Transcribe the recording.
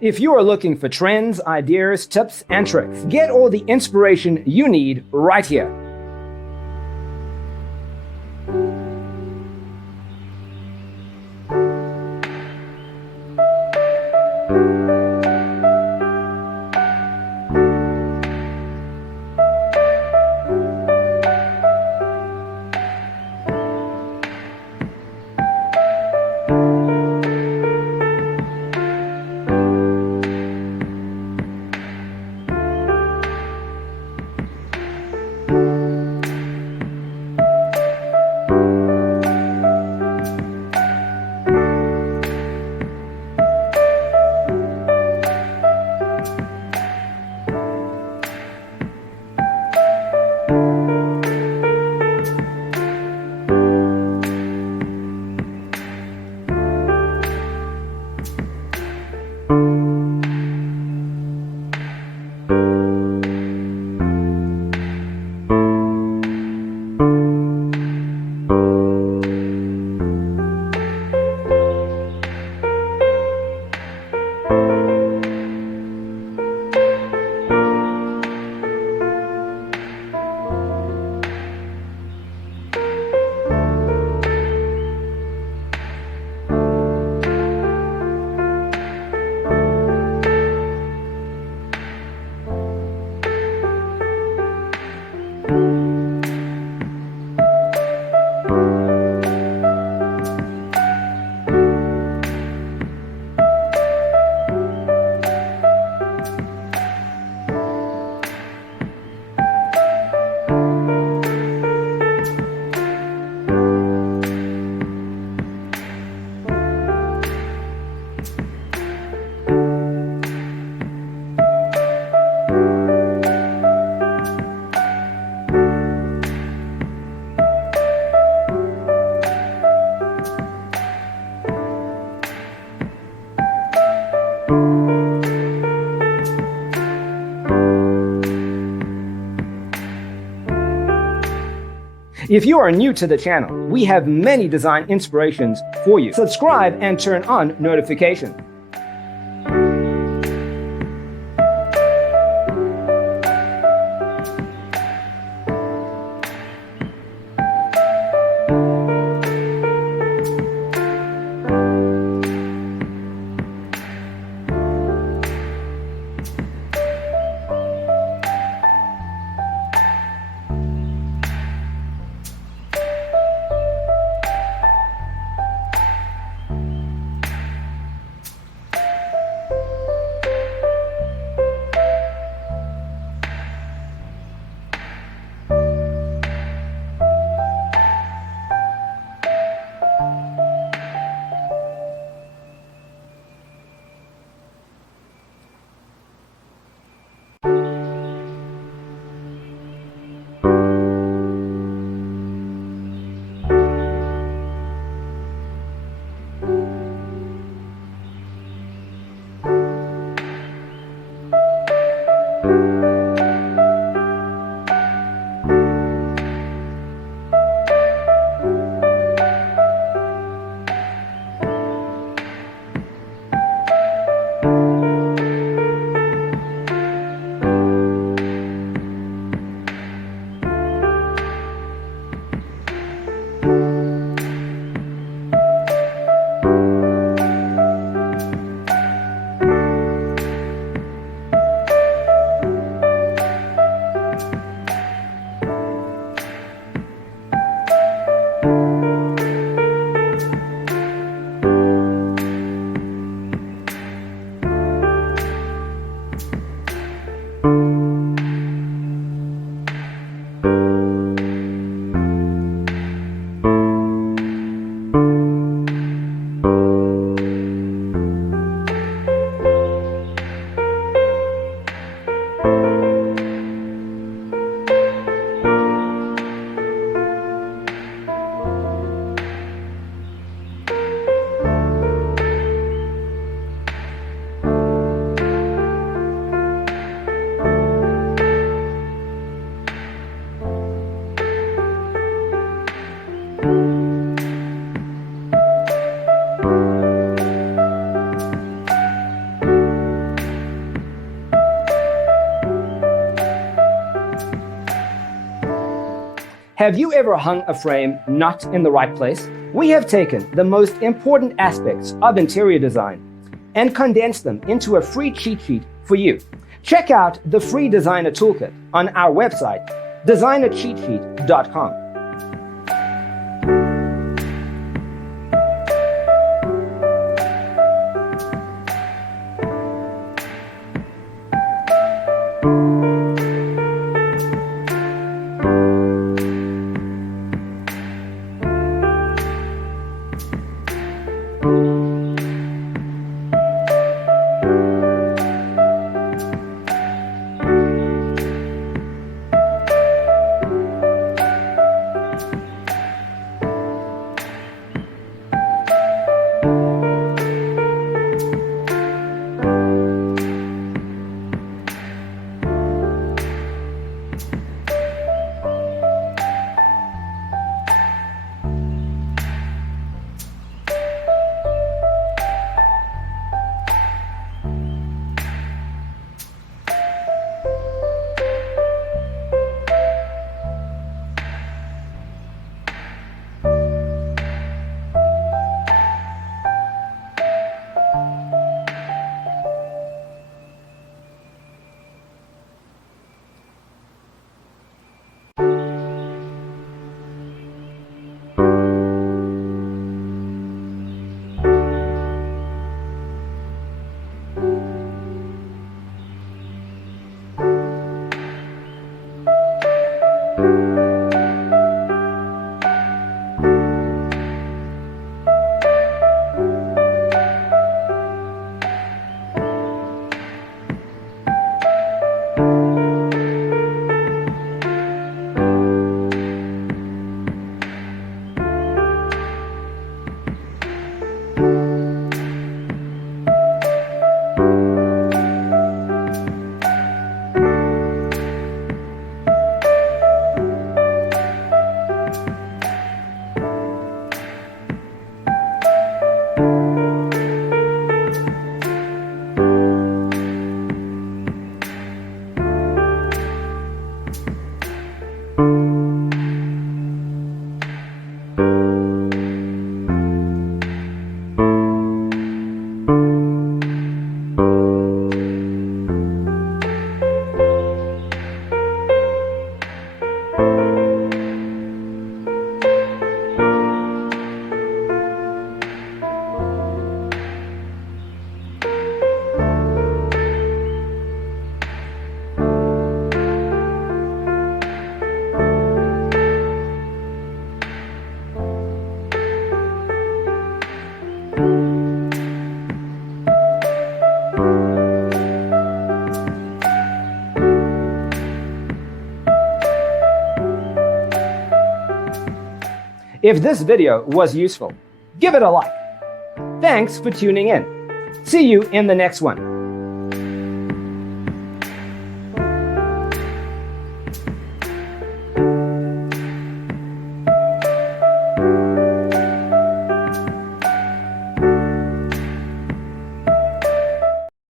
If you are looking for trends, ideas, tips, and tricks, get all the inspiration you need right here. If you are new to the channel, we have many design inspirations for you. Subscribe and turn on notifications. Have you ever hung a frame not in the right place? We have taken the most important aspects of interior design and condensed them into a free cheat sheet for you. Check out the free designer toolkit on our website, designercheatsheet.com. If this video was useful, give it a like. Thanks for tuning in. See you in the next one.